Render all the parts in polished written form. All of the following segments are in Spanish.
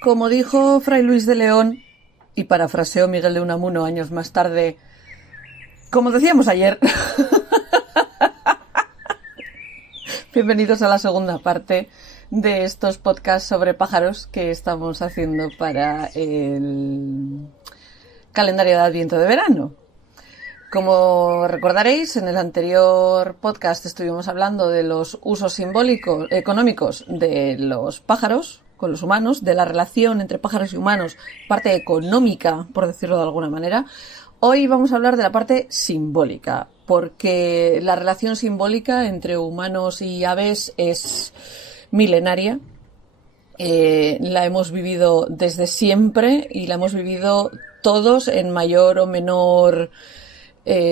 Como dijo Fray Luis de León, y parafraseó Miguel de Unamuno años más tarde, como decíamos ayer, bienvenidos a la segunda parte de estos podcasts sobre pájaros que estamos haciendo para el calendario de Adviento de verano. Como recordaréis, en el anterior podcast estuvimos hablando de los usos simbólicos, económicos de los pájaros con los humanos, de la relación entre pájaros y humanos, parte económica, por decirlo de alguna manera. Hoy vamos a hablar de la parte simbólica, porque la relación simbólica entre humanos y aves es milenaria. La hemos vivido desde siempre y la hemos vivido todos en mayor o menor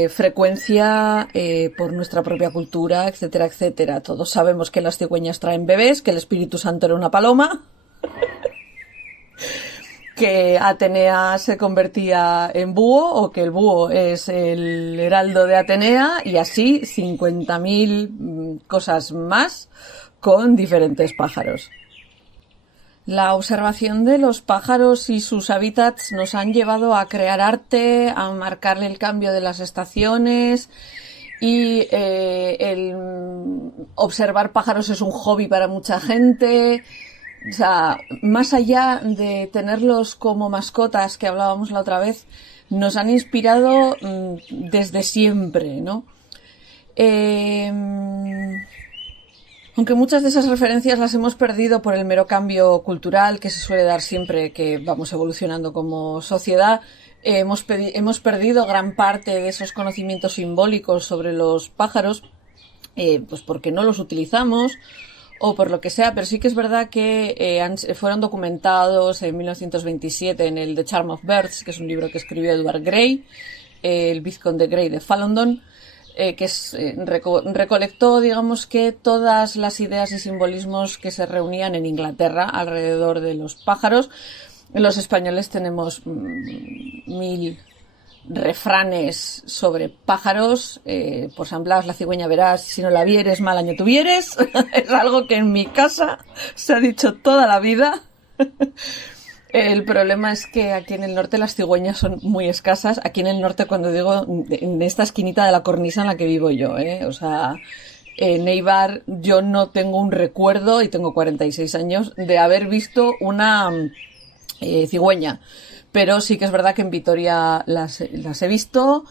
frecuencia por nuestra propia cultura, etcétera, etcétera. Todos sabemos que las cigüeñas traen bebés, que el Espíritu Santo era una paloma, que Atenea se convertía en búho o que el búho es el heraldo de Atenea y así 50.000 cosas más con diferentes pájaros. La observación de los pájaros y sus hábitats nos han llevado a crear arte, a marcarle el cambio de las estaciones y el observar pájaros es un hobby para mucha gente. O sea, más allá de tenerlos como mascotas que hablábamos la otra vez, nos han inspirado desde siempre, ¿no? Aunque muchas de esas referencias las hemos perdido por el mero cambio cultural que se suele dar siempre que vamos evolucionando como sociedad, hemos perdido gran parte de esos conocimientos simbólicos sobre los pájaros, pues porque no los utilizamos o por lo que sea, pero sí que es verdad que fueron documentados en 1927 en el The Charm of Birds, que es un libro que escribió Edward Gray, el vizconde Gray de Fallondon, que recolectó, digamos que todas las ideas y simbolismos que se reunían en Inglaterra alrededor de los pájaros. Los españoles tenemos 1000 refranes sobre pájaros. Por San Blas la cigüeña verás, si no la vieres mal año tuvieres. Es algo que en mi casa se ha dicho toda la vida. El problema es que aquí en el norte las cigüeñas son muy escasas. Aquí en el norte, cuando digo, en esta esquinita de la cornisa en la que vivo yo, O sea, en Eibar yo no tengo un recuerdo, y tengo 46 años, de haber visto una cigüeña. Pero sí que es verdad que en Vitoria las he visto,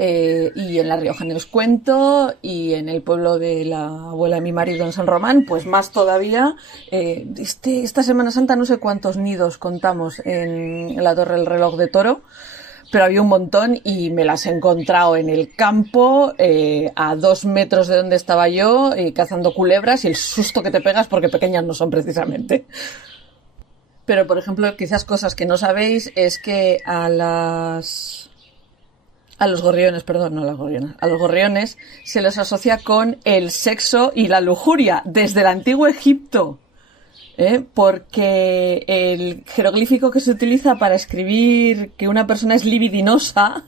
y en La Rioja os cuento, y en el pueblo de la abuela de mi marido en San Román, pues más todavía. Esta Semana Santa no sé cuántos nidos contamos en la Torre del Reloj de Toro, pero había un montón y me las he encontrado en el campo, a 2 metros de donde estaba yo, cazando culebras, y el susto que te pegas porque pequeñas no son precisamente. Pero, por ejemplo, quizás cosas que no sabéis es que a los gorriones, perdón, no a las gorrionas, a los gorriones se los asocia con el sexo y la lujuria desde el antiguo Egipto, porque el jeroglífico que se utiliza para escribir que una persona es libidinosa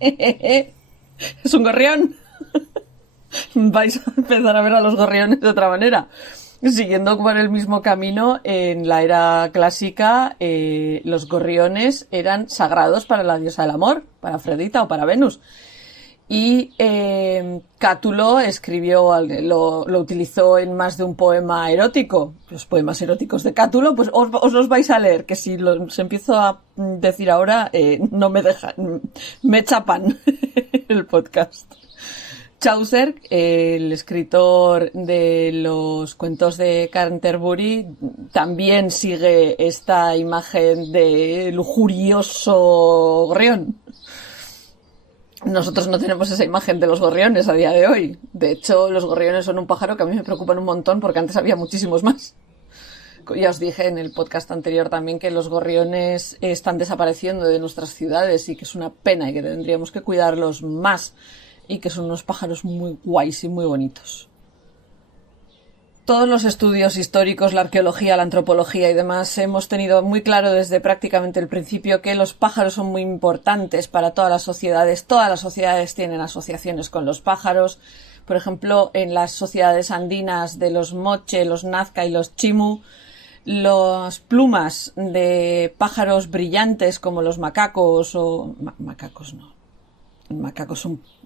es un gorrión. Vais a empezar a ver a los gorriones de otra manera. Siguiendo por el mismo camino, en la era clásica, los gorriones eran sagrados para la diosa del amor, para Afrodita o para Venus. Y Cátulo lo utilizó en más de un poema erótico. Los poemas eróticos de Cátulo, pues os los vais a leer, que si los empiezo a decir ahora, no me dejan, me chapan el podcast. Chaucer, el escritor de los cuentos de Canterbury, también sigue esta imagen de lujurioso gorrión. Nosotros no tenemos esa imagen de los gorriones a día de hoy. De hecho, los gorriones son un pájaro que a mí me preocupan un montón porque antes había muchísimos más. Ya os dije en el podcast anterior también que los gorriones están desapareciendo de nuestras ciudades y que es una pena y que tendríamos que cuidarlos más. Y que son unos pájaros muy guays y muy bonitos. Todos los estudios históricos, la arqueología, la antropología y demás, hemos tenido muy claro desde prácticamente el principio que los pájaros son muy importantes para todas las sociedades. Todas las sociedades tienen asociaciones con los pájaros. Por ejemplo, en las sociedades andinas de los Moche, los Nazca y los Chimu, Las plumas de pájaros brillantes como los macacos o... macacos no. El macaco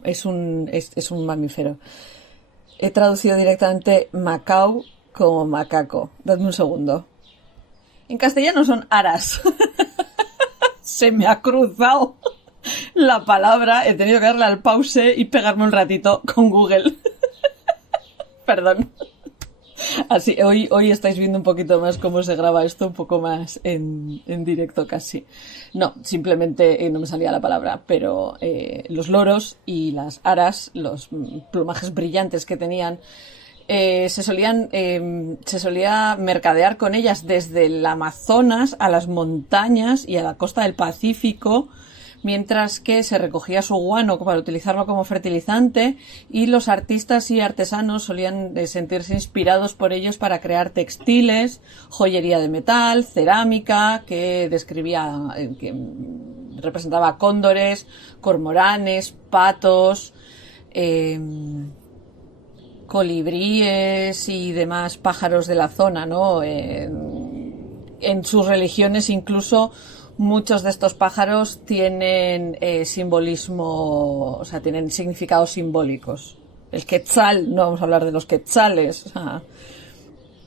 es un mamífero. He traducido directamente Macao como macaco. Dadme un segundo. En castellano son aras. Se me ha cruzado la palabra. He tenido que darle al pause y pegarme un ratito con Google. Perdón. Así, hoy estáis viendo un poquito más cómo se graba esto, un poco más en directo casi. No, simplemente no me salía la palabra, pero los loros y las aras, los plumajes brillantes que tenían, se solía mercadear con ellas desde el Amazonas a las montañas y a la costa del Pacífico, mientras que se recogía su guano para utilizarlo como fertilizante y los artistas y artesanos solían sentirse inspirados por ellos para crear textiles, joyería de metal, cerámica, que representaba cóndores, cormoranes, patos, colibríes y demás pájaros de la zona, ¿no? En sus religiones incluso muchos de estos pájaros tienen simbolismo, o sea, tienen significados simbólicos. El quetzal, no vamos a hablar de los quetzales. O sea,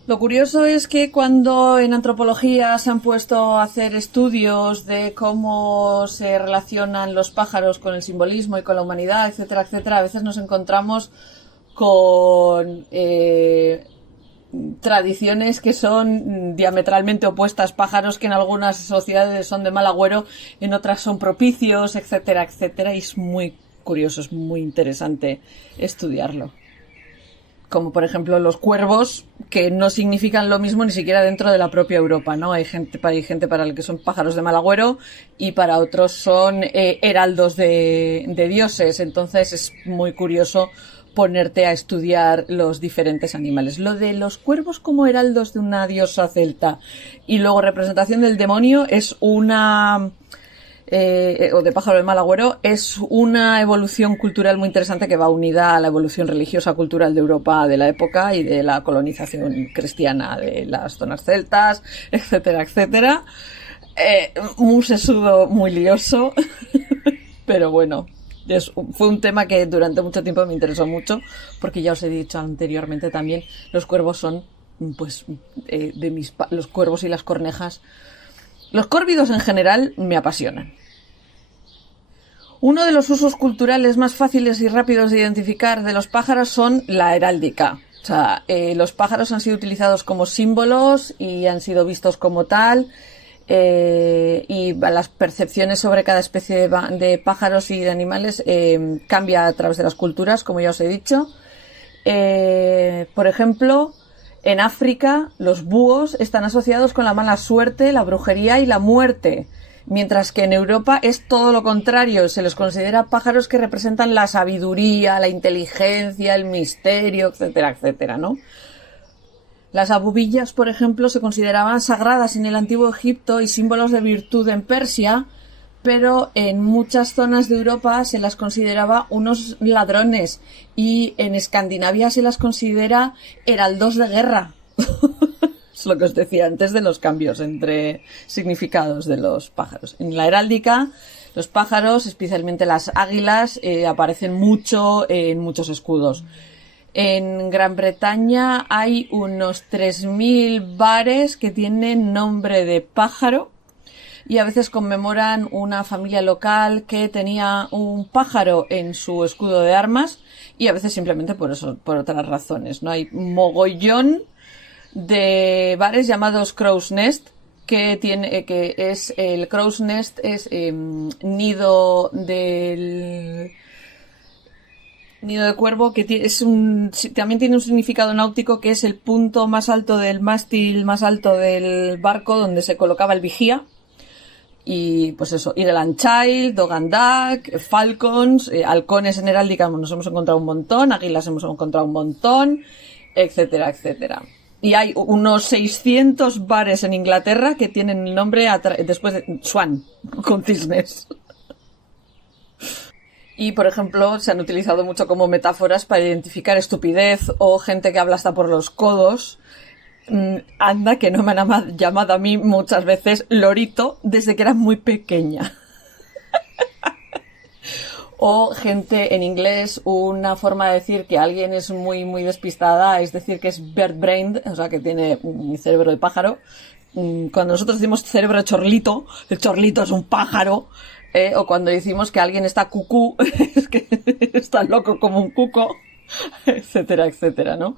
lo curioso es que cuando en antropología se han puesto a hacer estudios de cómo se relacionan los pájaros con el simbolismo y con la humanidad, etcétera, etcétera, a veces nos encontramos con tradiciones que son diametralmente opuestas, pájaros que en algunas sociedades son de mal agüero, en otras son propicios, etcétera, etcétera, y es muy curioso, es muy interesante estudiarlo. Como por ejemplo los cuervos, que no significan lo mismo ni siquiera dentro de la propia Europa, ¿no? Hay gente para el que son pájaros de mal agüero y para otros son heraldos de dioses, entonces es muy curioso ponerte a estudiar los diferentes animales. Lo de los cuervos como heraldos de una diosa celta y luego representación del demonio es una... o de pájaro de mal agüero, es una evolución cultural muy interesante que va unida a la evolución religiosa cultural de Europa de la época y de la colonización cristiana de las zonas celtas, etcétera, etcétera. Muy sesudo, muy lioso, pero bueno. Fue un tema que durante mucho tiempo me interesó mucho, porque ya os he dicho anteriormente también, los cuervos son, pues, los cuervos y las cornejas. Los córvidos en general me apasionan. Uno de los usos culturales más fáciles y rápidos de identificar de los pájaros son la heráldica. O sea, los pájaros han sido utilizados como símbolos y han sido vistos como tal. Y las percepciones sobre cada especie de pájaros y de animales cambia a través de las culturas, como ya os he dicho. Por ejemplo, en África los búhos están asociados con la mala suerte, la brujería y la muerte, mientras que en Europa es todo lo contrario, se los considera pájaros que representan la sabiduría, la inteligencia, el misterio, etcétera, etcétera, ¿no? Las abubillas, por ejemplo, se consideraban sagradas en el antiguo Egipto y símbolos de virtud en Persia, pero en muchas zonas de Europa se las consideraba unos ladrones y en Escandinavia se las considera heraldos de guerra. Es lo que os decía antes de los cambios entre significados de los pájaros. En la heráldica, los pájaros, especialmente las águilas, aparecen mucho en muchos escudos. En Gran Bretaña hay unos 3.000 bares que tienen nombre de pájaro y a veces conmemoran una familia local que tenía un pájaro en su escudo de armas y a veces simplemente por eso, por otras razones, ¿no? Hay mogollón de bares llamados Crow's Nest que es el Crow's Nest es nido de cuervo, que también tiene un significado náutico, que es el punto más alto del mástil, más alto del barco donde se colocaba el vigía. Y pues eso, Eagle and Child, Dog and Duck, Falcons, halcones en heráldica nos hemos encontrado un montón, águilas hemos encontrado un montón, etcétera, etcétera. Y hay unos 600 bares en Inglaterra que tienen el nombre después de Swan, con cisnes. Y, por ejemplo, se han utilizado mucho como metáforas para identificar estupidez o gente que habla hasta por los codos. Anda, que no me han llamado a mí muchas veces lorito desde que era muy pequeña. O gente en inglés, una forma de decir que alguien es muy, muy despistada, es decir que es bird-brained, o sea, que tiene un cerebro de pájaro. Cuando nosotros decimos cerebro de chorlito, el chorlito es un pájaro. O cuando decimos que alguien está cucú, es que está loco como un cuco, etcétera, etcétera, ¿no?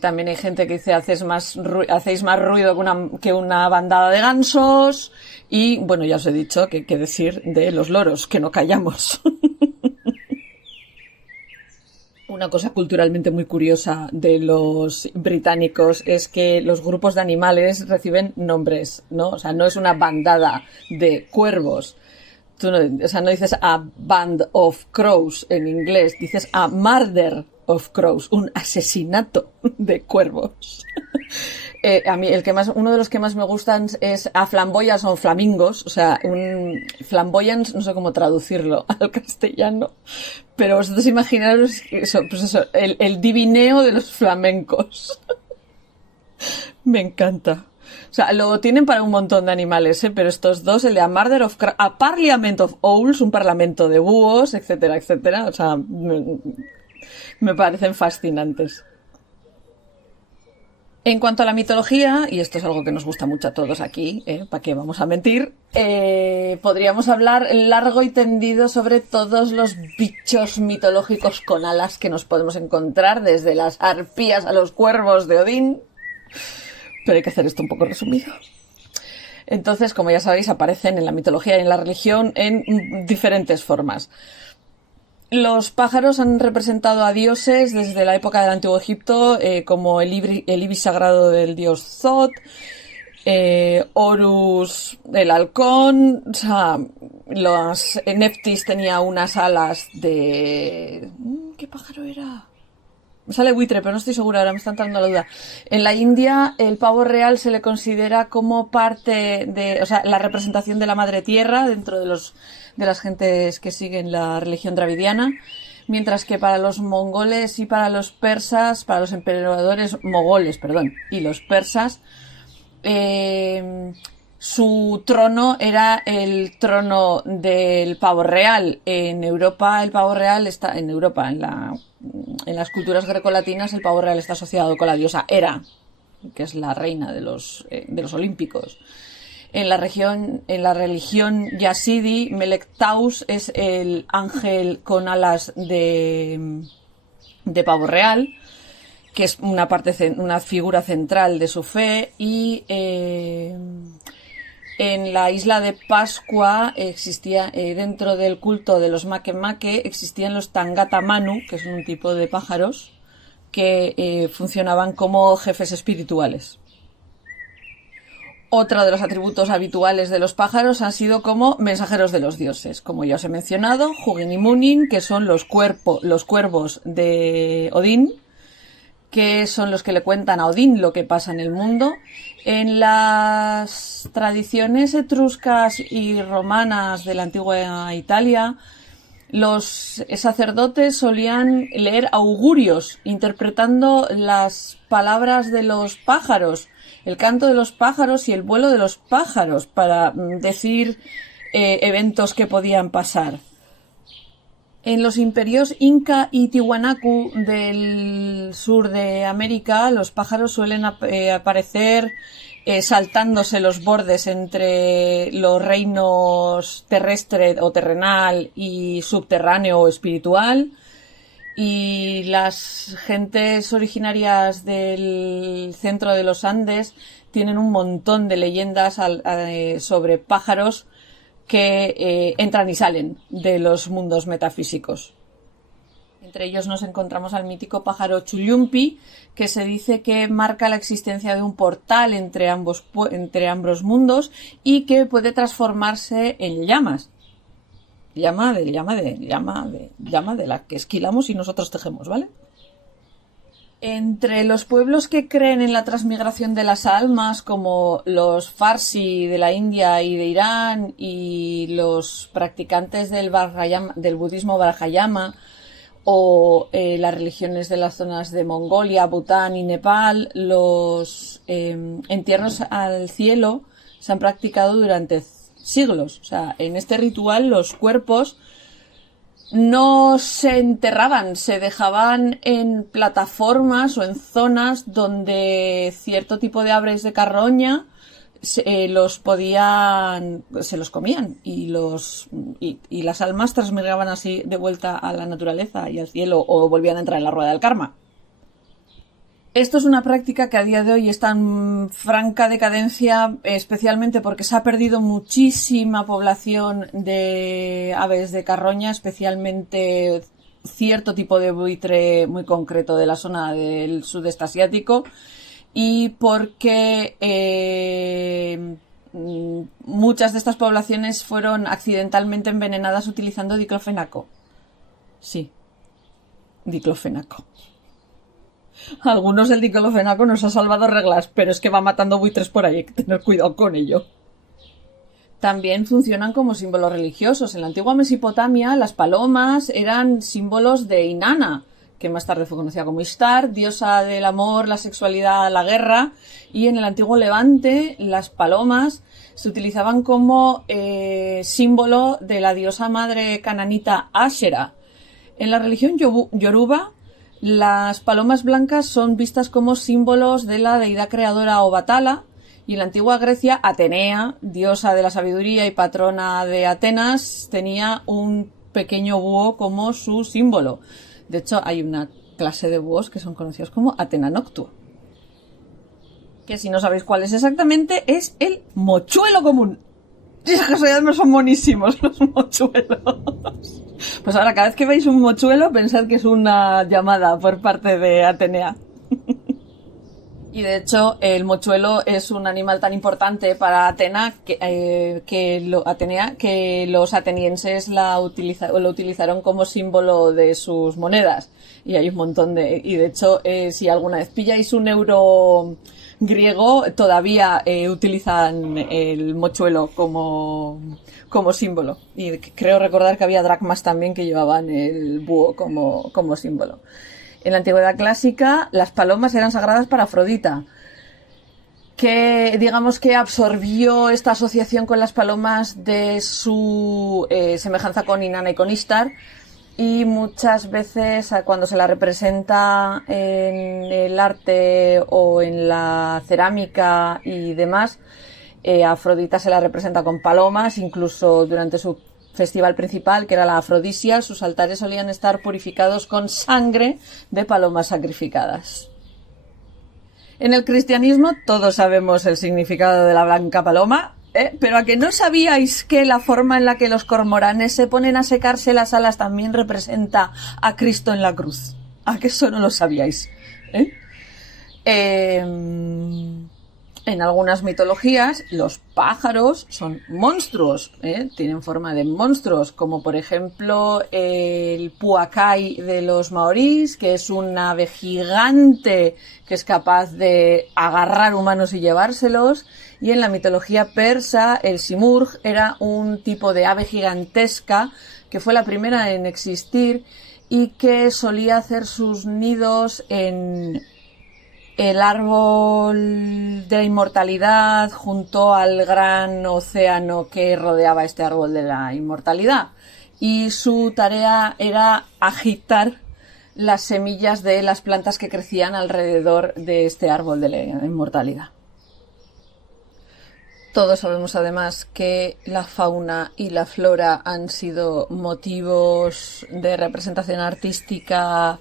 También hay gente que dice hacéis más ruido que una bandada de gansos. Y bueno, ya os he dicho que qué decir de los loros, que no callamos. Una cosa culturalmente muy curiosa de los británicos es que los grupos de animales reciben nombres, ¿no? O sea, no es una bandada de cuervos. Tú no, o sea, no dices a band of crows en inglés, dices a murder of crows, un asesinato de cuervos. A mí uno de los que más me gustan es a flamboyas o flamingos, o sea, un flamboyans, no sé cómo traducirlo al castellano, pero vosotros imaginaros eso, pues eso, el divineo de los flamencos. Me encanta. O sea, lo tienen para un montón de animales, pero estos dos, el de a Parliament of Owls, un parlamento de búhos, etcétera, etcétera, o sea, me parecen fascinantes. En cuanto a la mitología, y esto es algo que nos gusta mucho a todos aquí, ¿para qué vamos a mentir? Podríamos hablar largo y tendido sobre todos los bichos mitológicos con alas que nos podemos encontrar, desde las arpías a los cuervos de Odín, pero hay que hacer esto un poco resumido. Entonces, como ya sabéis, aparecen en la mitología y en la religión en diferentes formas. Los pájaros han representado a dioses desde la época del Antiguo Egipto, como el ibis sagrado del dios Thoth, Horus el halcón, o sea, los Neftis tenía unas alas de... ¿Qué pájaro era? Me sale buitre, pero no estoy segura, ahora me está entrando la duda. En la India, el pavo real se le considera como parte de, o sea, la representación de la madre tierra dentro de las gentes que siguen la religión dravidiana, mientras que para los mongoles y para los persas, para los emperadores mogoles, perdón, y los persas, su trono era el trono del pavo real. En Europa, el pavo real está, en las culturas grecolatinas, el pavo real está asociado con la diosa Hera, que es la reina de los olímpicos. En la religión yazidi, Melek Taus es el ángel con alas de pavo real, que es una figura central de su fe. Y en la isla de Pascua existía, dentro del culto de los Makemake, existían los Tangata Manu, que son un tipo de pájaros que funcionaban como jefes espirituales. Otro de los atributos habituales de los pájaros han sido como mensajeros de los dioses. Como ya os he mencionado, Hugin y Munin, que son los cuervos de Odín, que son los que le cuentan a Odín lo que pasa en el mundo. En las tradiciones etruscas y romanas de la antigua Italia, los sacerdotes solían leer augurios, interpretando las palabras de los pájaros, el canto de los pájaros y el vuelo de los pájaros, para decir eventos que podían pasar. En los imperios Inca y Tiwanaku del sur de América, los pájaros suelen aparecer saltándose los bordes entre los reinos terrestre o terrenal y subterráneo o espiritual. Y las gentes originarias del centro de los Andes tienen un montón de leyendas sobre pájaros que entran y salen de los mundos metafísicos. Entre ellos nos encontramos al mítico pájaro Chullumpi, que se dice que marca la existencia de un portal entre ambos mundos y que puede transformarse en llamas. Llama de la que esquilamos y nosotros tejemos, ¿vale? Entre los pueblos que creen en la transmigración de las almas, como los Farsi de la India y de Irán, y los practicantes del budismo Vajrayana, o las religiones de las zonas de Mongolia, Bután y Nepal, los entierros al cielo se han practicado durante siglos. O sea, en este ritual los cuerpos no se enterraban, se dejaban en plataformas o en zonas donde cierto tipo de aves de carroña se los comían y las almas transmigraban así de vuelta a la naturaleza y al cielo o volvían a entrar en la rueda del karma. Esto es una práctica que a día de hoy está en franca decadencia, especialmente porque se ha perdido muchísima población de aves de carroña, especialmente cierto tipo de buitre muy concreto de la zona del sudeste asiático, y porque muchas de estas poblaciones fueron accidentalmente envenenadas utilizando diclofenaco. Sí, diclofenaco. Algunos el diclofenaco nos ha salvado reglas, pero es que va matando buitres por ahí, hay que tener cuidado con ello. También funcionan como símbolos religiosos. En la antigua Mesopotamia, las palomas eran símbolos de Inanna, que más tarde fue conocida como Ishtar, diosa del amor, la sexualidad, la guerra, y en el antiguo Levante las palomas se utilizaban como símbolo de la diosa madre cananita Ashera. En la religión yoruba, las palomas blancas son vistas como símbolos de la deidad creadora Obatala, y en la antigua Grecia, Atenea, diosa de la sabiduría y patrona de Atenas, tenía un pequeño búho como su símbolo. De hecho, hay una clase de búhos que son conocidos como Athena Noctua. Que si no sabéis cuál es exactamente, es el mochuelo común. Y es que son monísimos los mochuelos. Pues ahora, cada vez que veis un mochuelo, pensad que es una llamada por parte de Atenea. Y de hecho, el mochuelo es un animal tan importante para Atenea que los atenienses lo utilizaron como símbolo de sus monedas. Y hay un montón y de hecho, si alguna vez pilláis un euro griego, todavía utilizan el mochuelo como símbolo. Y creo recordar que había dracmas también que llevaban el búho como símbolo. En la antigüedad clásica, las palomas eran sagradas para Afrodita, que digamos que absorbió esta asociación con las palomas de su semejanza con Inanna y con Ishtar, y muchas veces cuando se la representa en el arte o en la cerámica y demás, Afrodita se la representa con palomas, incluso durante su festival principal, que era la Afrodisia, sus altares solían estar purificados con sangre de palomas sacrificadas. En el cristianismo todos sabemos el significado de la blanca paloma, pero ¿a que no sabíais que la forma en la que los cormoranes se ponen a secarse las alas también representa a Cristo en la cruz? ¿A que eso no lo sabíais? En algunas mitologías, los pájaros son monstruos, tienen forma de monstruos, como por ejemplo el puacay de los maorís, que es un ave gigante que es capaz de agarrar humanos y llevárselos. Y en la mitología persa, el simurg era un tipo de ave gigantesca que fue la primera en existir y que solía hacer sus nidos en el árbol de la inmortalidad junto al gran océano que rodeaba este árbol de la inmortalidad. Y su tarea era agitar las semillas de las plantas que crecían alrededor de este árbol de la inmortalidad. Todos sabemos además que la fauna y la flora han sido motivos de representación artística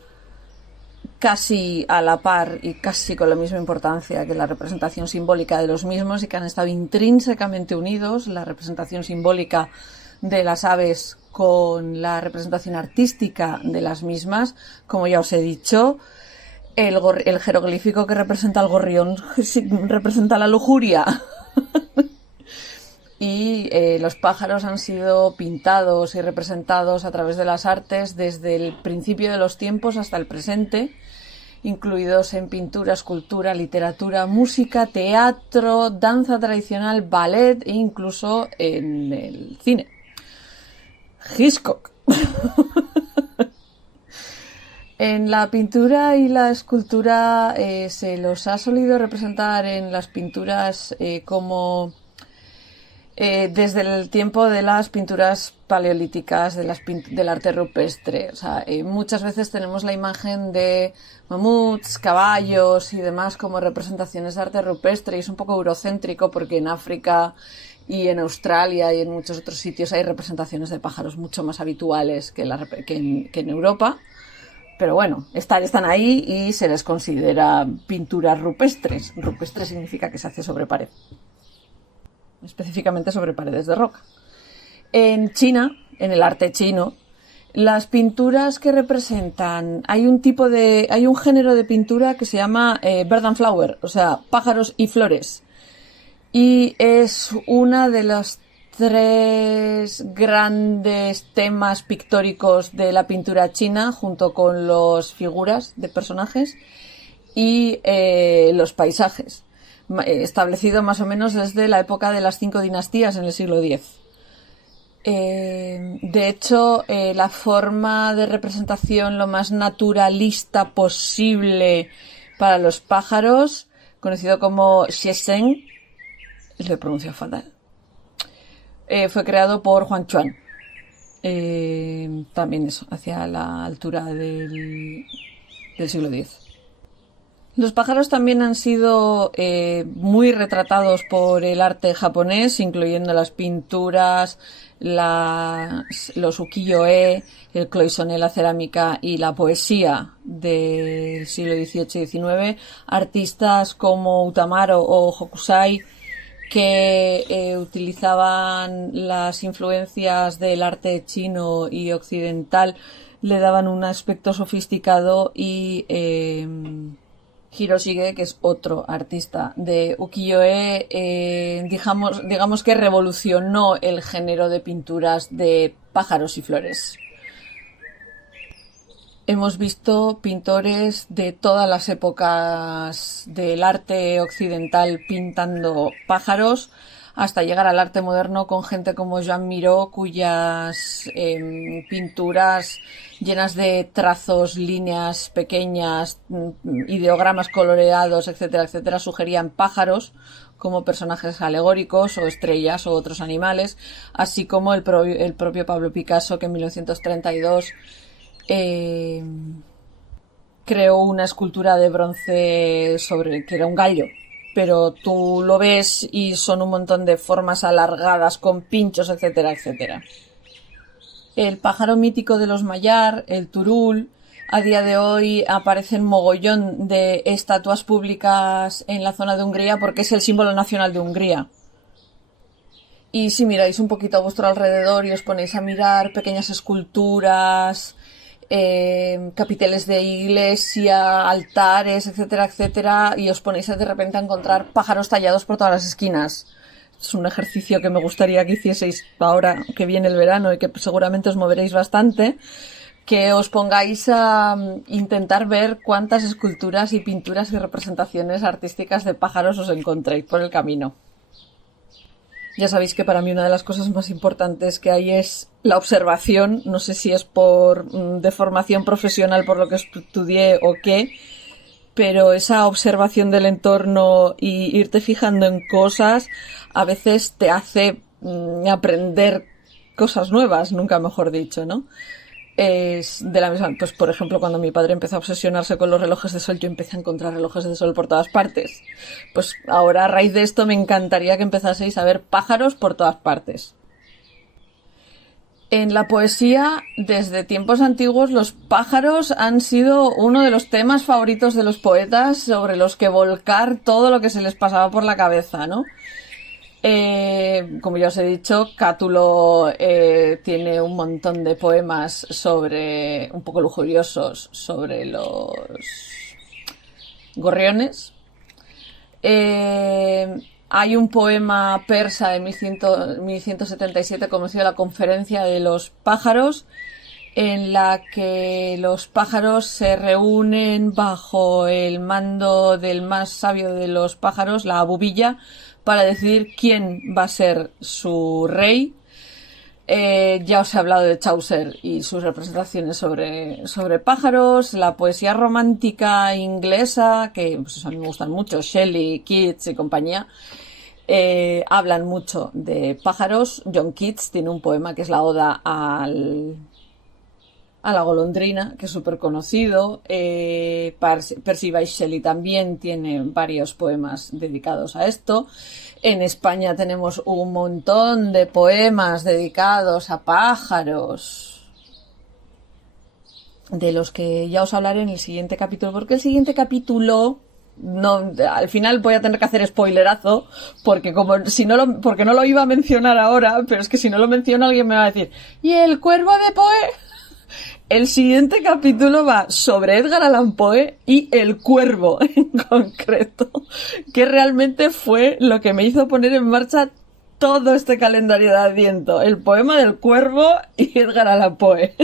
casi a la par y casi con la misma importancia que la representación simbólica de los mismos, y que han estado intrínsecamente unidos, la representación simbólica de las aves con la representación artística de las mismas. Como ya os he dicho, el jeroglífico que representa al gorrión representa la lujuria. Y los pájaros han sido pintados y representados a través de las artes desde el principio de los tiempos hasta el presente, incluidos en pintura, escultura, literatura, música, teatro, danza tradicional, ballet e incluso en el cine. Hitchcock. En la pintura y la escultura se los ha solido representar en las pinturas como desde el tiempo de las pinturas paleolíticas, del arte rupestre. O sea, muchas veces tenemos la imagen de mamuts, caballos y demás como representaciones de arte rupestre, y es un poco eurocéntrico porque en África y en Australia y en muchos otros sitios hay representaciones de pájaros mucho más habituales que en Europa. Pero bueno, están ahí y se les considera pinturas rupestres. Rupestre significa que se hace sobre pared. Específicamente sobre paredes de roca. En China, en el arte chino, las pinturas que representan, hay un género de pintura que se llama bird and flower, o sea, pájaros y flores. Y es una de los 3 grandes temas pictóricos de la pintura china, junto con las figuras de personajes y los paisajes, establecido más o menos desde la época de las 5 dinastías en el siglo X. De hecho, la forma de representación lo más naturalista posible para los pájaros, conocido como Shesheng, lo he pronunciado fatal, fue creado por Huang Chuan. También eso, hacia la altura del siglo X. Los pájaros también han sido muy retratados por el arte japonés, incluyendo las pinturas, los ukiyo-e, el cloisonné, la cerámica y la poesía del siglo XVIII y XIX. Artistas como Utamaro o Hokusai, que utilizaban las influencias del arte chino y occidental, le daban un aspecto sofisticado, y Hiroshige, que es otro artista de ukiyo-e, digamos que revolucionó el género de pinturas de pájaros y flores. Hemos visto pintores de todas las épocas del arte occidental pintando pájaros, hasta llegar al arte moderno con gente como Joan Miró, cuyas pinturas llenas de trazos, líneas pequeñas, ideogramas coloreados, etcétera, etcétera, sugerían pájaros como personajes alegóricos o estrellas o otros animales, así como el propio Pablo Picasso, que en 1932 creó una escultura de bronce que era un gallo, pero tú lo ves y son un montón de formas alargadas con pinchos, etcétera, etcétera. El pájaro mítico de los Mayar, el turul, a día de hoy aparece en mogollón de estatuas públicas en la zona de Hungría porque es el símbolo nacional de Hungría. Y si miráis un poquito a vuestro alrededor y os ponéis a mirar pequeñas esculturas, capiteles de iglesia, altares, etcétera, etcétera, y os ponéis de repente a encontrar pájaros tallados por todas las esquinas. Es un ejercicio que me gustaría que hicieseis ahora que viene el verano y que seguramente os moveréis bastante, que os pongáis a intentar ver cuántas esculturas y pinturas y representaciones artísticas de pájaros os encontréis por el camino. Ya sabéis que para mí una de las cosas más importantes que hay es la observación. No sé si es de formación profesional por lo que estudié o qué, pero esa observación del entorno y irte fijando en cosas a veces te hace aprender cosas nuevas, nunca mejor dicho, ¿no? Es de la misma, pues por ejemplo, cuando mi padre empezó a obsesionarse con los relojes de sol, yo empecé a encontrar relojes de sol por todas partes. Pues ahora, a raíz de esto, me encantaría que empezaseis a ver pájaros por todas partes. En la poesía, desde tiempos antiguos, los pájaros han sido uno de los temas favoritos de los poetas, sobre los que volcar todo lo que se les pasaba por la cabeza, ¿no? Como ya os he dicho, Cátulo tiene un montón de poemas un poco lujuriosos sobre los gorriones. Hay un poema persa de 1177 conocido La Conferencia de los Pájaros, en la que los pájaros se reúnen bajo el mando del más sabio de los pájaros, la abubilla, para decidir quién va a ser su rey. Ya os he hablado de Chaucer y sus representaciones sobre pájaros, la poesía romántica inglesa, que pues, a mí me gustan mucho, Shelley, Keats y compañía, hablan mucho de pájaros. John Keats tiene un poema que es la Oda a la golondrina, que es súper conocido. Percy Bysshe Shelley también tiene varios poemas dedicados a esto. En España tenemos un montón de poemas dedicados a pájaros, de los que ya os hablaré en el siguiente capítulo, porque el siguiente capítulo no, al final voy a tener que hacer spoilerazo, porque porque no lo iba a mencionar ahora, pero es que si no lo menciono alguien me va a decir, ¿y el cuervo de Poe? El siguiente capítulo va sobre Edgar Allan Poe y el cuervo en concreto, que realmente fue lo que me hizo poner en marcha todo este calendario de Adviento, el poema del cuervo y Edgar Allan Poe.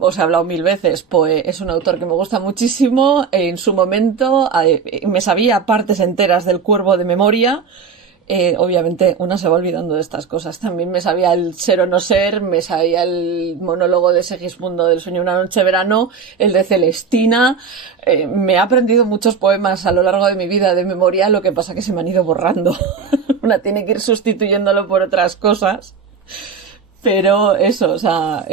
Os he hablado 1000 veces, Poe es un autor que me gusta muchísimo. En su momento me sabía partes enteras del cuervo de memoria. Obviamente una se va olvidando de estas cosas. También me sabía el ser o no ser, me sabía el monólogo de Segismundo del sueño de una noche de verano, el de Celestina. Me he aprendido muchos poemas a lo largo de mi vida de memoria, lo que pasa que se me han ido borrando. Una tiene que ir sustituyéndolo por otras cosas. Pero eso, o sea,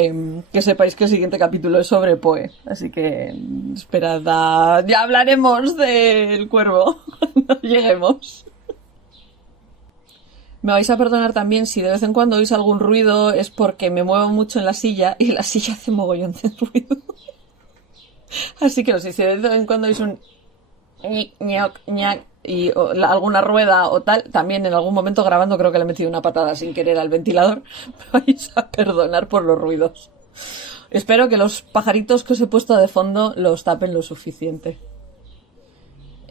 que sepáis que el siguiente capítulo es sobre Poe. Así que esperad ya hablaremos del cuervo cuando lleguemos. Me vais a perdonar también si de vez en cuando oís algún ruido, es porque me muevo mucho en la silla y la silla hace mogollón de ruido. Así que si de vez en cuando oís un ñac, ñac y alguna rueda o tal, también en algún momento grabando creo que le he metido una patada sin querer al ventilador, me vais a perdonar por los ruidos. Espero que los pajaritos que os he puesto de fondo los tapen lo suficiente.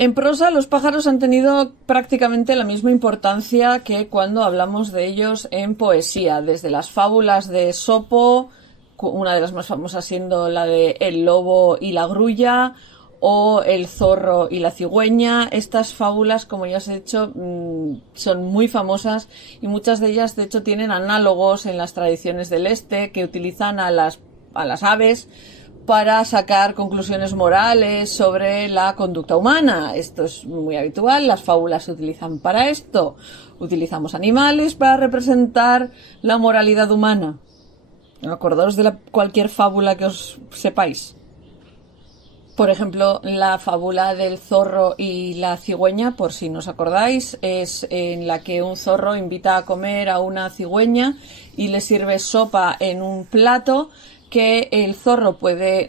En prosa, los pájaros han tenido prácticamente la misma importancia que cuando hablamos de ellos en poesía, desde las fábulas de Esopo, una de las más famosas siendo la de El lobo y la grulla, o El zorro y la cigüeña. Estas fábulas, como ya os he dicho, son muy famosas y muchas de ellas, de hecho, tienen análogos en las tradiciones del este que utilizan a las aves para sacar conclusiones morales sobre la conducta humana. Esto es muy habitual, las fábulas se utilizan para esto. Utilizamos animales para representar la moralidad humana. Acordaos de cualquier fábula que os sepáis. Por ejemplo, la fábula del zorro y la cigüeña, por si no os acordáis, es en la que un zorro invita a comer a una cigüeña y le sirve sopa en un plato que el zorro puede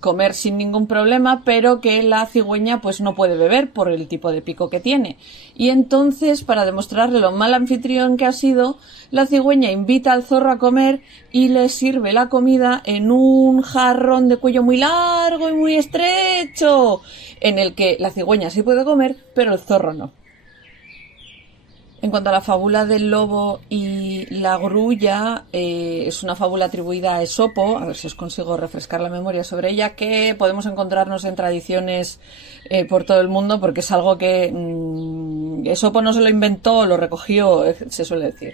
comer sin ningún problema, pero que la cigüeña pues no puede beber por el tipo de pico que tiene. Y entonces, para demostrarle lo mal anfitrión que ha sido, la cigüeña invita al zorro a comer y le sirve la comida en un jarrón de cuello muy largo y muy estrecho, en el que la cigüeña sí puede comer, pero el zorro no. En cuanto a la fábula del lobo y la grulla, es una fábula atribuida a Esopo, a ver si os consigo refrescar la memoria sobre ella, que podemos encontrarnos en tradiciones por todo el mundo, porque es algo que Esopo no se lo inventó, lo recogió, se suele decir.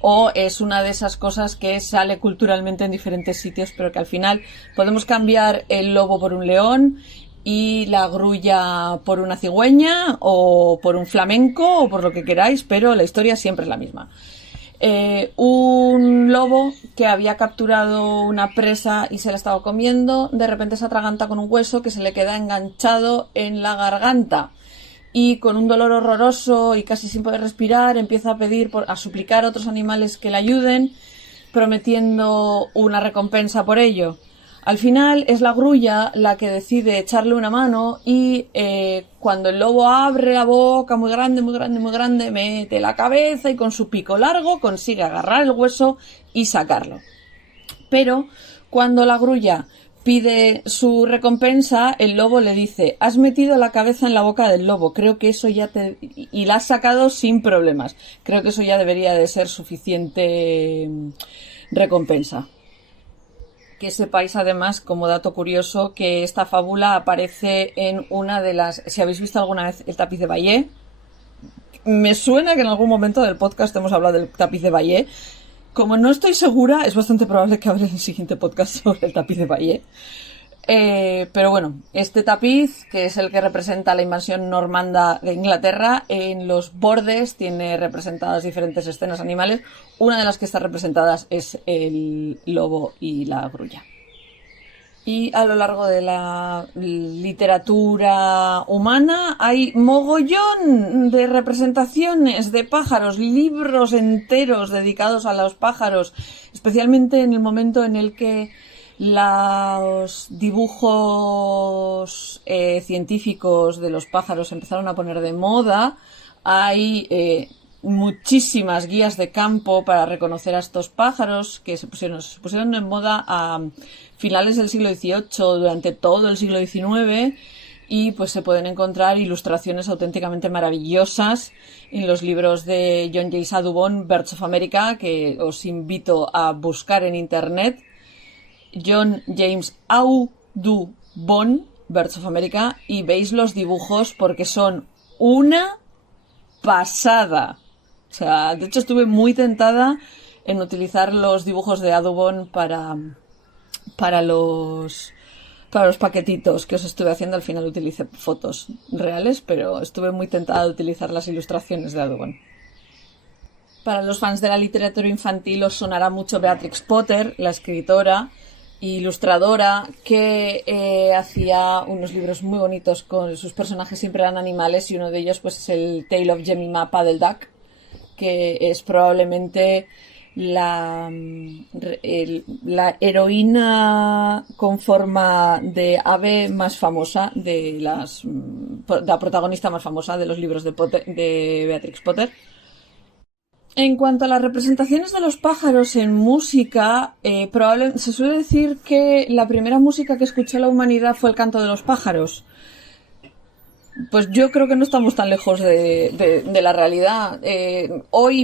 O es una de esas cosas que sale culturalmente en diferentes sitios, pero que al final podemos cambiar el lobo por un león y la grulla por una cigüeña o por un flamenco o por lo que queráis, pero la historia siempre es la misma. Un lobo que había capturado una presa y se la estaba comiendo, de repente se atraganta con un hueso que se le queda enganchado en la garganta y con un dolor horroroso y casi sin poder respirar empieza a suplicar a otros animales que le ayuden, prometiendo una recompensa por ello. Al final es la grulla la que decide echarle una mano y cuando el lobo abre la boca muy grande, muy grande, muy grande, mete la cabeza y con su pico largo consigue agarrar el hueso y sacarlo. Pero cuando la grulla pide su recompensa, el lobo le dice: has metido la cabeza en la boca del lobo, creo que eso ya y la has sacado sin problemas. Creo que eso ya debería de ser suficiente recompensa. Que sepáis además, como dato curioso, que esta fábula aparece en una de las... Si habéis visto alguna vez El tapiz de Bayeux, Me suena que en algún momento del podcast hemos hablado del tapiz de Bayeux. Como no estoy segura, es bastante probable que hable en el siguiente podcast sobre el tapiz de Bayeux. Pero bueno, este tapiz, que es el que representa la invasión normanda de Inglaterra, en los bordes tiene representadas diferentes escenas animales. Una de las que está representadas es el lobo y la grulla. Y a lo largo de la literatura humana hay mogollón de representaciones de pájaros, libros enteros dedicados a los pájaros, especialmente en el momento en el que los dibujos científicos de los pájaros se empezaron a poner de moda. Hay muchísimas guías de campo para reconocer a estos pájaros que se pusieron en moda a finales del siglo XVIII, durante todo el siglo XIX, y pues se pueden encontrar ilustraciones auténticamente maravillosas en los libros de John James Audubon, Birds of America, que os invito a buscar en internet. John James Audubon, Birds of America, y veis los dibujos porque son una pasada. O sea, de hecho estuve muy tentada en utilizar los dibujos de Audubon para los paquetitos que os estuve haciendo. Al final utilicé fotos reales, pero estuve muy tentada de utilizar las ilustraciones de Audubon. Para los fans de la literatura infantil os sonará mucho Beatrix Potter, la escritora e ilustradora que hacía unos libros muy bonitos con sus personajes, siempre eran animales, y uno de ellos pues es el Tale of Jemima Puddle Duck, que es probablemente la heroína con forma de ave más famosa, la protagonista más famosa de los libros de Beatrix Potter. En cuanto a las representaciones de los pájaros en música, se suele decir que la primera música que escuchó la humanidad fue el canto de los pájaros. Pues yo creo que no estamos tan lejos de la realidad. Hoy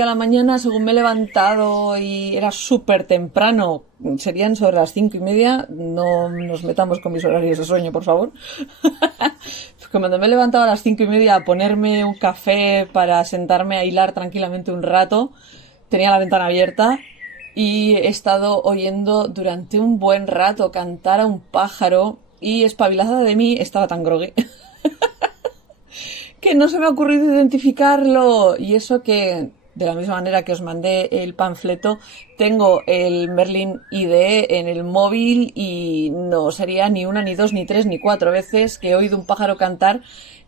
a la mañana, según me he levantado y era súper temprano, serían sobre las 5:30, no nos metamos con mis horarios de sueño, por favor. Cuando me he levantado a las 5:30 a ponerme un café para sentarme a hilar tranquilamente un rato, tenía la ventana abierta y he estado oyendo durante un buen rato cantar a un pájaro. Y espabilada de mí, estaba tan groggy que no se me ha ocurrido identificarlo. Y eso que, de la misma manera que os mandé el panfleto, tengo el Merlin ID en el móvil y no sería ni una, ni dos, ni tres, ni cuatro veces que he oído un pájaro cantar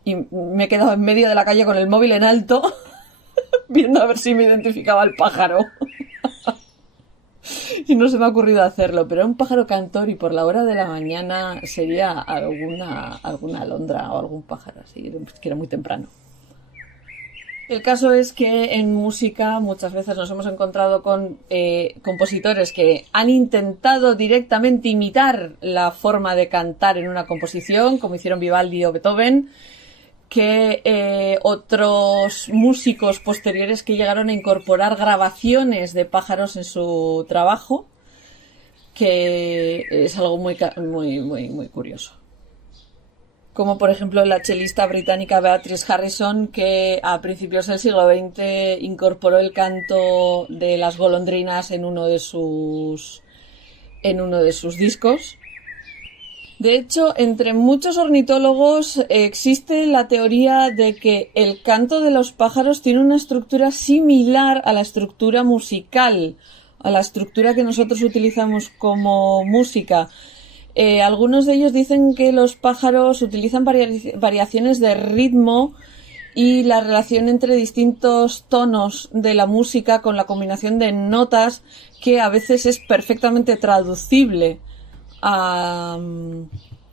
y me he quedado en medio de la calle con el móvil en alto viendo a ver si me identificaba el pájaro. Y no se me ha ocurrido hacerlo, pero era un pájaro cantor y por la hora de la mañana sería alguna alondra o algún pájaro así, que era muy temprano. El caso es que en música muchas veces nos hemos encontrado con compositores que han intentado directamente imitar la forma de cantar en una composición, como hicieron Vivaldi o Beethoven, que otros músicos posteriores que llegaron a incorporar grabaciones de pájaros en su trabajo, que es algo muy curioso. Como por ejemplo la chelista británica Beatrice Harrison, que a principios del siglo XX incorporó el canto de las golondrinas en uno de sus discos. De hecho, entre muchos ornitólogos existe la teoría de que el canto de los pájaros tiene una estructura similar a la estructura musical, a la estructura que nosotros utilizamos como música. Algunos de ellos dicen que los pájaros utilizan variaciones de ritmo y la relación entre distintos tonos de la música con la combinación de notas, que a veces es perfectamente traducible a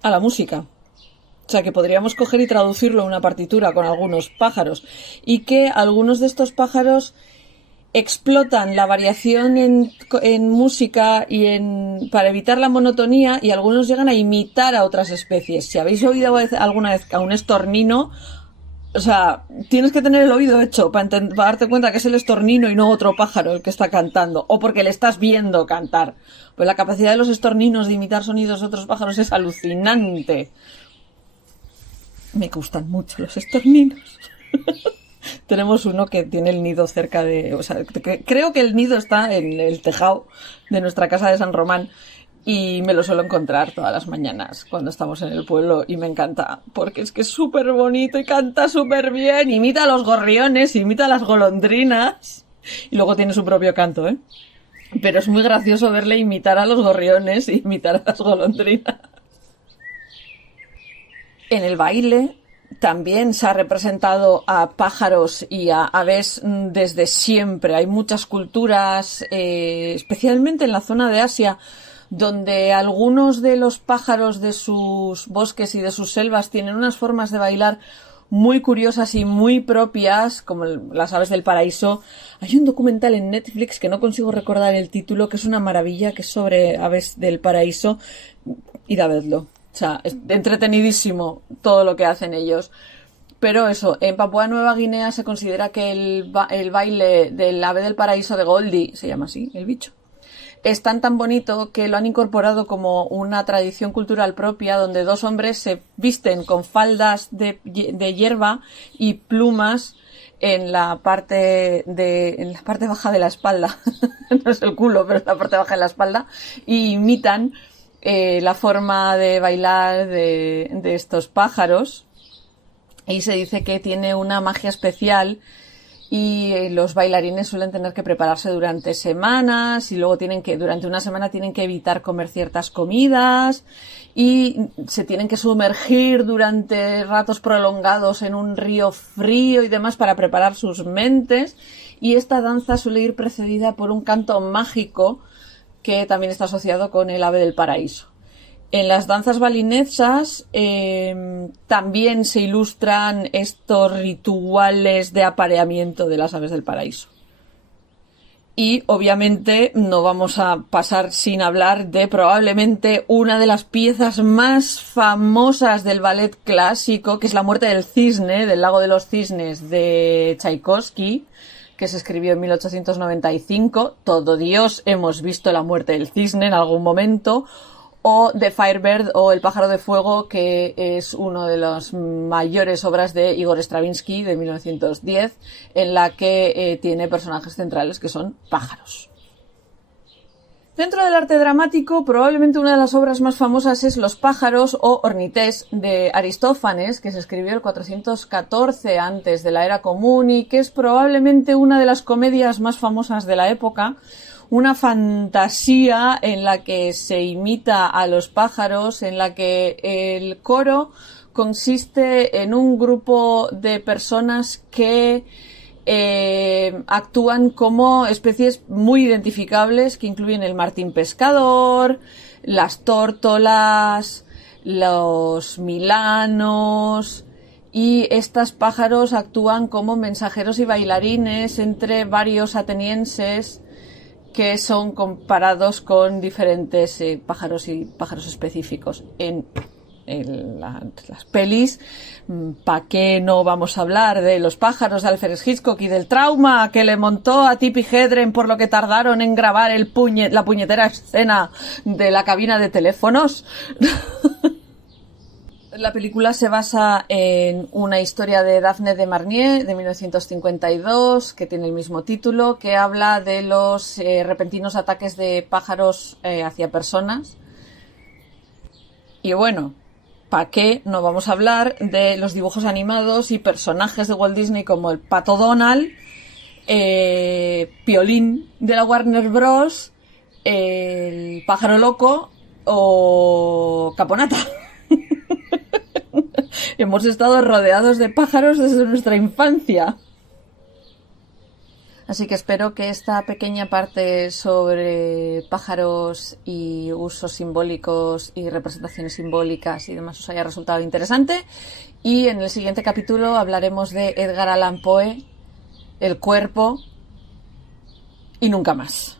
la música. O sea, que podríamos coger y traducirlo a una partitura con algunos pájaros, y que algunos de estos pájaros explotan la variación en música para evitar la monotonía, y algunos llegan a imitar a otras especies. Si habéis oído alguna vez a un estornino, o sea, tienes que tener el oído hecho para darte cuenta que es el estornino y no otro pájaro el que está cantando, o porque le estás viendo cantar. Pues la capacidad de los estorninos de imitar sonidos de otros pájaros es alucinante. Me gustan mucho los estorninos. Tenemos uno que tiene el nido cerca de... O sea, creo que el nido está en el tejado de nuestra casa de San Román y me lo suelo encontrar todas las mañanas cuando estamos en el pueblo y me encanta porque es que es súper bonito y canta súper bien, imita a los gorriones, imita a las golondrinas y luego tiene su propio canto, ¿eh? Pero es muy gracioso verle imitar a los gorriones e imitar a las golondrinas. En el baile también se ha representado a pájaros y a aves desde siempre. Hay muchas culturas, especialmente en la zona de Asia, donde algunos de los pájaros de sus bosques y de sus selvas tienen unas formas de bailar muy curiosas y muy propias, como las aves del paraíso. Hay un documental en Netflix que no consigo recordar el título, que es una maravilla, que es sobre aves del paraíso. Id a verlo. O sea, es entretenidísimo todo lo que hacen ellos. Pero eso, en Papúa Nueva Guinea se considera que el baile del ave del paraíso de Goldie, se llama así, el bicho, es tan bonito que lo han incorporado como una tradición cultural propia, donde dos hombres se visten con faldas de hierba y plumas en la parte baja de la espalda. No es el culo, pero es la parte baja de la espalda, y imitan la forma de bailar de estos pájaros, y se dice que tiene una magia especial y los bailarines suelen tener que prepararse durante semanas y luego durante una semana tienen que evitar comer ciertas comidas y se tienen que sumergir durante ratos prolongados en un río frío y demás para preparar sus mentes, y esta danza suele ir precedida por un canto mágico que también está asociado con el ave del paraíso. En las danzas balinesas también se ilustran estos rituales de apareamiento de las aves del paraíso. Y obviamente no vamos a pasar sin hablar de probablemente una de las piezas más famosas del ballet clásico, que es La muerte del cisne, del Lago de los Cisnes, de Tchaikovsky, que se escribió en 1895. Todo Dios hemos visto La muerte del cisne en algún momento. O The Firebird, o El pájaro de fuego, que es una de las mayores obras de Igor Stravinsky de 1910, en la que tiene personajes centrales que son pájaros. Dentro del arte dramático, probablemente una de las obras más famosas es Los pájaros o Ornités de Aristófanes, que se escribió el 414 antes de la era común y que es probablemente una de las comedias más famosas de la época. Una fantasía en la que se imita a los pájaros, en la que el coro consiste en un grupo de personas que actúan como especies muy identificables, que incluyen el martín pescador, las tórtolas, los milanos, y estos pájaros actúan como mensajeros y bailarines entre varios atenienses que son comparados con diferentes pájaros y pájaros específicos. En las pelis, ¿para qué no vamos a hablar de Los pájaros de Alfred Hitchcock y del trauma que le montó a Tippi Hedren por lo que tardaron en grabar la puñetera escena de la cabina de teléfonos? La película se basa en una historia de Daphne de Marnier de 1952, que tiene el mismo título, que habla de los repentinos ataques de pájaros hacia personas. Y bueno, ¿para qué no vamos a hablar de los dibujos animados y personajes de Walt Disney como el Pato Donald, Piolín de la Warner Bros., el Pájaro Loco o Caponata? Hemos estado rodeados de pájaros desde nuestra infancia. Así que espero que esta pequeña parte sobre pájaros y usos simbólicos y representaciones simbólicas y demás os haya resultado interesante. Y en el siguiente capítulo hablaremos de Edgar Allan Poe, El cuerpo y nunca más.